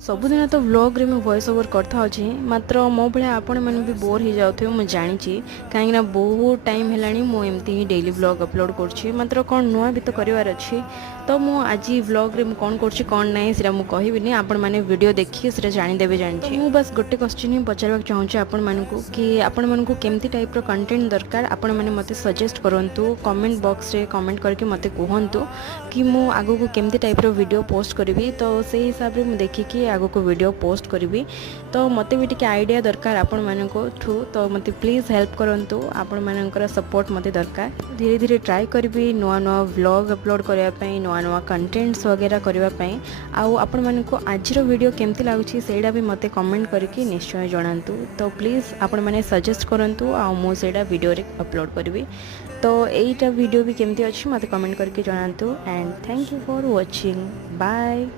सबुदिन तो व्लॉग रे मैं वॉइस ओवर करता अच्छे मात्र मो भाई आपण मैंने भी बोर हो जाते मुझे जानी कहीं बहुत टाइम है मुझे ही डेली व्लॉग अपलोड कर मात्र कौन नुआ भी तो करार अच्छी तो मु आज व्लॉग रे कौन कर कौन ना से मुझे आपण मैंने वीडियो देखिए से जानीदेवे जानी तो मुझे बस गोटे क्वेश्चन ही पचार चाहूँगी आपण मानू कि आपण मानू केमती टाइप रो कंटेंट दरकार आपण मैंने मते सजेस्ट करूँ कमेंट बॉक्स रे कमेंट करके मते कहतु कि मु आगो को केमती टाइप रो वीडियो पोस्ट करी तो से हिसाब से मुझे देखिकी आगो को वीडियो पोस्ट करी तो मते भी टिके आइडिया दरकार आपण मानको ठू तो मते प्लीज़ हेल्प करंतु आपण मानकर सपोर्ट मते दरकार धीरे धीरे ट्राई करी नुआ नुआ व्लॉग अपलोड करने नुआ नुआ कंटेंट्स वगैरह करने आउ आपण मानको आज वीडियो केमती लगुच सेटा भी मते कमेंट करके निश्चय जनातु तो प्लीज़ आपण माने सजेस्ट करंतु आ मु सेटा वीडियो रे अपलोड करी तो यहीटा वीडियो भी केमती अच्छी मते कमेंट करके जनातु and thank you for watching bye.